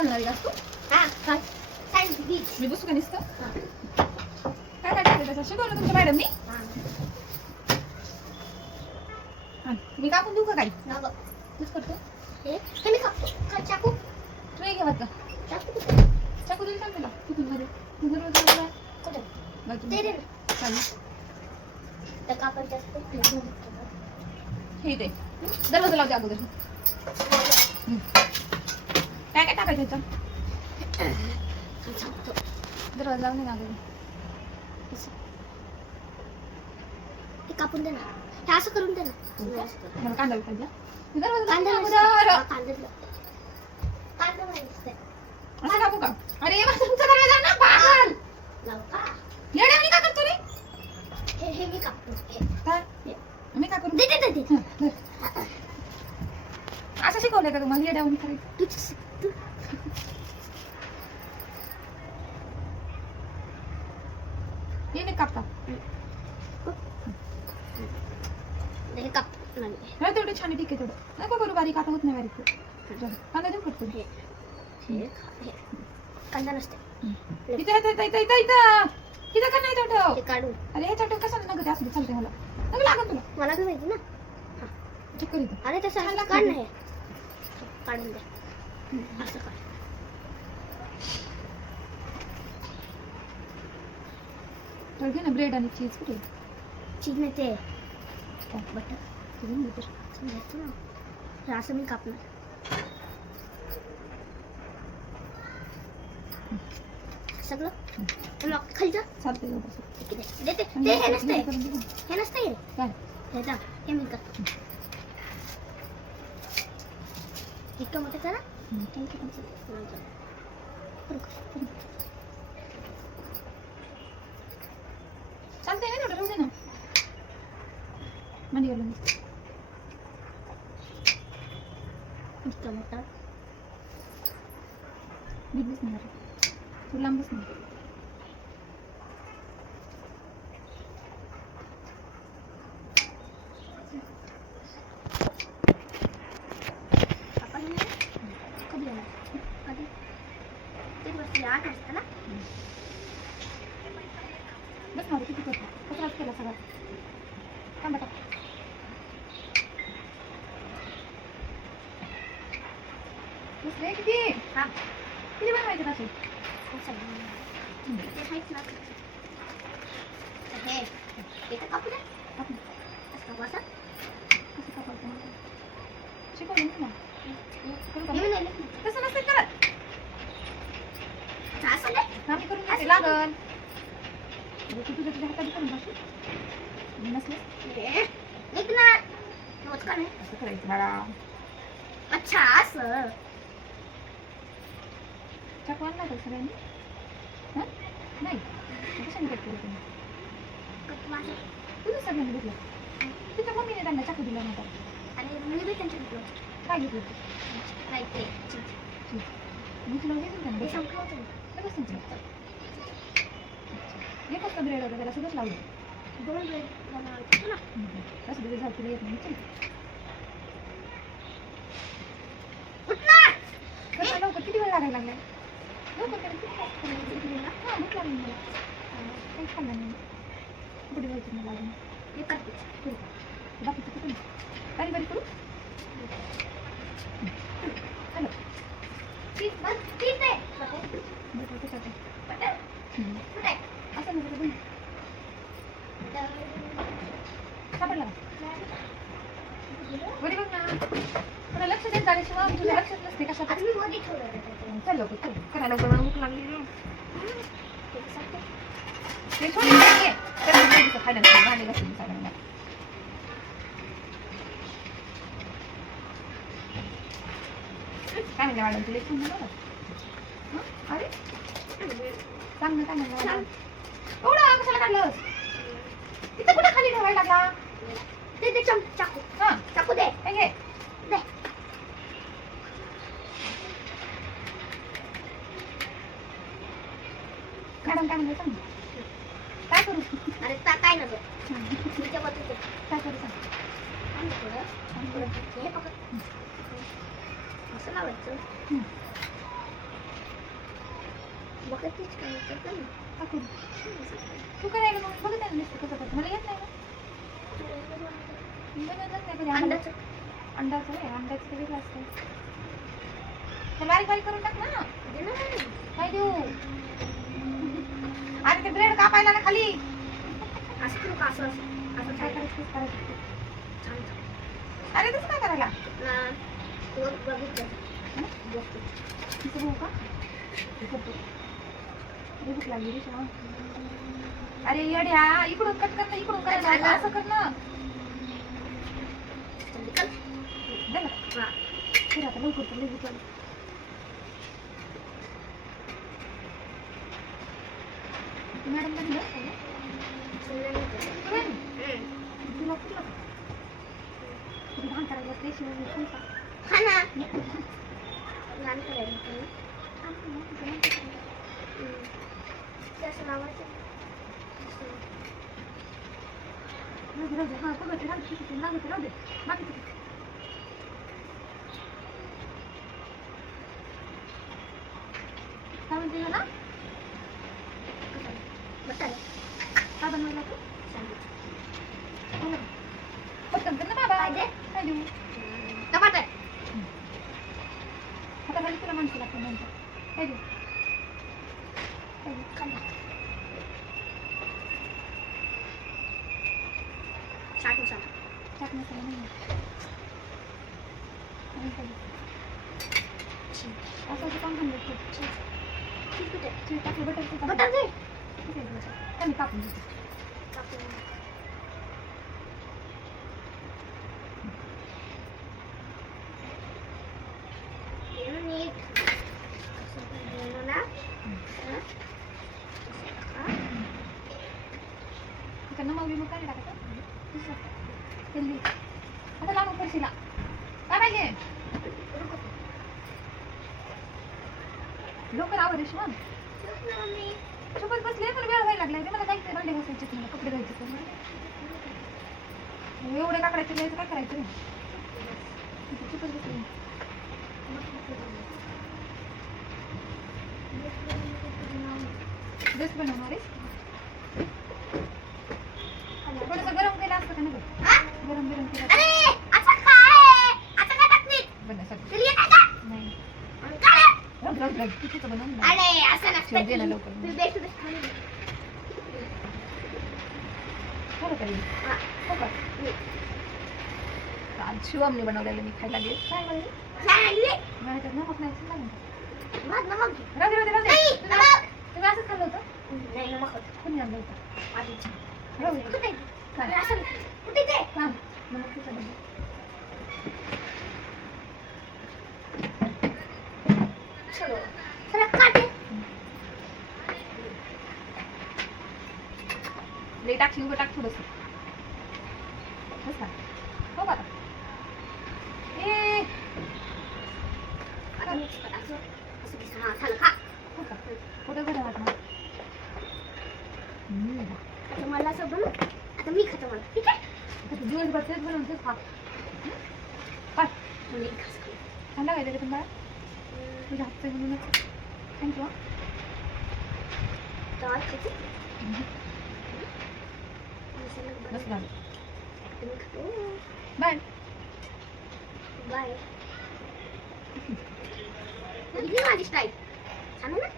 मी बसू का नुसतं काय काय टाकते त्याचं शिकवलं तुमच्या मॅडमनी मी कापून देऊ का काही तूच करतो हे मी कापतो चाकू तू हे घेवत का चाकू दिली सांग तुला टिफिन मध्ये तुझं रोज कुठे ते रे चालेल त्या कापड जास्त हे ते दरवाजा लावते अगोदर काय काय टाकायचं ह्याच्यात दरवाजा लावून ना अगोदर हे कापून दे ना हे असं करून दे ना मला कांदा पाहिजे असं कापू का अरे तुमचा दरवाजा ना पागल येड्यावानी का करतो रे हे मी कापतो काय मी का करू दे असं शिकवलंय का तुम्हाला येड्यावानी करायचं तू हे नाही कापता हे काप नाही तेवढे छान ठीक आहे थोडं नको करू बारीक आता होत नाही बारीक कांदा देऊ करतो कांदा नसते इथं इथं इथं इथं इथं इथं का नाही ठेव हे काढून अरे हे ठेव कसं नका ते असं चालतंय मला नका लागत तुला मला काय माहिती ना चेक कर इथं अरे तसं छान काढ लागतं. नाही काढून दे असं काढ तर घे ना ब्रेड आणि चीज कुठे चीज नाही ते बटर समजायचं ना हे असं मी कापणार सगळं मग खालचं चालतंय देते ते हे नसतंय हे नसतंय काय हे जा हे मी करतो हे टोमॅटो करा चालतंय ना तेवढं राहू दे ना म्हणजे गेलं टोमॅटो बिझनेस नाही तू लांबच नाही आपण कधी येणार कधी ते वर्षी 8 वाजता ना बस माझं किती करतो कचराच केला सगळा कांदा टाक दुसरे किती हा किती बनवायचं असे ते हायच ना हे ते कापू दे असं वासा कसं कापायचं मला शिकवलं ना करू का हे नाही तसं नसतं करत असं दे आम्ही करून घेते लागल तू तुझ्या हाताने करून टाकू नसले एक ना रोज का नाही असं करायचं बाळा अच्छा असं चाकू आणला का सगळ्यांनी हां नाही कशाने कट केलं तुम्ही तुझं सगळ्यांनी घेतलं तुझ्या मम्मीने त्यांना चाकू दिला नव्हता आणि मी बी त्यांच्या घेतलं काय घेतलं नाही ते मी तुला घेतलं त्यांना ते संपलं होतं सगळं संपलं एकच का ब्रेड होता त्याला सगळंच लावलं 2 ब्रेड बनवायचं ना कसं तरी झालं तुला येत नाही चल उठ ना कसं लवकर किती वेळ लागायला लागला लवकर करा किती वेळ हां भूक लागली मला काहीच खाल्लं नाही पुढे जायचं मला लागून हे करते बाकीचं किती बारीक बारीक करू हॅलो चीज बस चीज आहे बटर कसं बटर कुठे असं नको बघ सापडला बरी बघ ना तुला लक्ष देत झाल्याशिवाय तुझं लक्षच नसते कशात मी मध्ये ठेवलं चल लवकर चल करायला लवकर मला भूक लागली ते सोडून घे तर खायला नाही भांडे घासून सगळ्यांना काय म्हणलं मॅडम तुला फोन झाला अरे सांग ना काय म्हणलं एवढा कशाला काढलंस तिथं कुठं खाली ठेवायला लागला ते चाकू हां चाकू दे हे घे दे मॅडम काय म्हणलं सांग काय करू अरे काय नको तुझ्या बद्दल काय करू सांग थोडं हे पकड असं लावायचं बघत तीच काय करतो ना. टाकून तू करायला मग बघत आहे ना नुसतं कसं करतो मला येत नाही ना बनवलंच नाही कधी अंड्याचं अंडाचं आहे अंड्याचं ते वेगळं असतं ते बारीक बारीक करून टाक ना दे ना बाई. काय देऊ अरे ते ब्रेड कापायला ना खाली असं करू का असं असं असं काय काय करायचं करायचं छान छान. अरे तसं काय करायला ना तू बघितलं बघतो. तिचं बघू का हे करतो हे भूक लागली रे शिवा अरे येड्या इकडून कट करता इकडून करायला असं कर ना चल चल. दे ना हां फिर आता लवकर तर लगेच चल मॅडम बघितलं चल नाही. तुला कुठलं तुझी घाण करायला पैसे वगैरे कोणता हा ना लहान करायला होतं ना. कसं लावायचं राहू दे हां बघते राहू दे बाकी काय म्हणते ना बटाटा काय बनवायला तू सँडविच पटकन कर ना बाबा काय दे? काय देऊ टमाटर आता खाली तुला माणसं लागतं नंतर काय देऊ काय देऊ कांदा चाट मसाला चाट मसाला नाही आणि काय देऊ असं असं काम सांगत तू चीज कुठे चीज टाकलं बटर बटर दे कमी कापून देते नीट असं बनवलं ना तिकडनं मग विमग काय टाकायचं जल्दी आता लावून फरशीला काय पाहिजे लवकर आवर रेशमान सोबत बसले पण वेळ व्हायला लागलाय रे मला जायचं भांडे घासायचे मला कपडे घालायचे एवढे काकड्याचे घ्यायचं काय करायचं रे तिथे चुकत बसले बेस्ट बनवणार आहे थोडंसं गरम केलं असतं का नाही बघ गरम गरम केलं अरे आता काय आता काय टाकली बनण्यासाठी तुला येतं का नाही आणि काय रग रग रग कितीचं बनवून अरे असं शिव दे ना नसतं लवकर. तू बेस्ट बेस्ट खाली खरं काही हो का आज शिवमने बनवलेलं मी खायला गेले काय बनवले चांगली मला त्यात नमक नाही असं लागलं मग नमक राहू दे राहू दे नाही, नमक. तुम्ही असंच खाल्लं होतं नाही नमक होतं. कोणी आणलं होतं आधीच. राहू दे कुठे काय असं कुठे ते थांब नमक तिथं बघ. चलो चला काटे लई टाकशील उभं टाक थोडंसं बस ना हो का आता? ए आता मिक्स कर असं असं किस हां झालं खा हो का कुठं बरं वाटणार आता मला असं बनव आता मी खातो मला ठीक आहे आता तू दिवसभर तेच बनवून तेच खा काय मला एक घास खाऊ. छान लागायचं का तुम्हाला तुझ्या हातचं बनवूनच थँक्यू डाळ खायची बस झालं तुम्ही खातो बाय बाय माझी स्टाईल छान आहे ना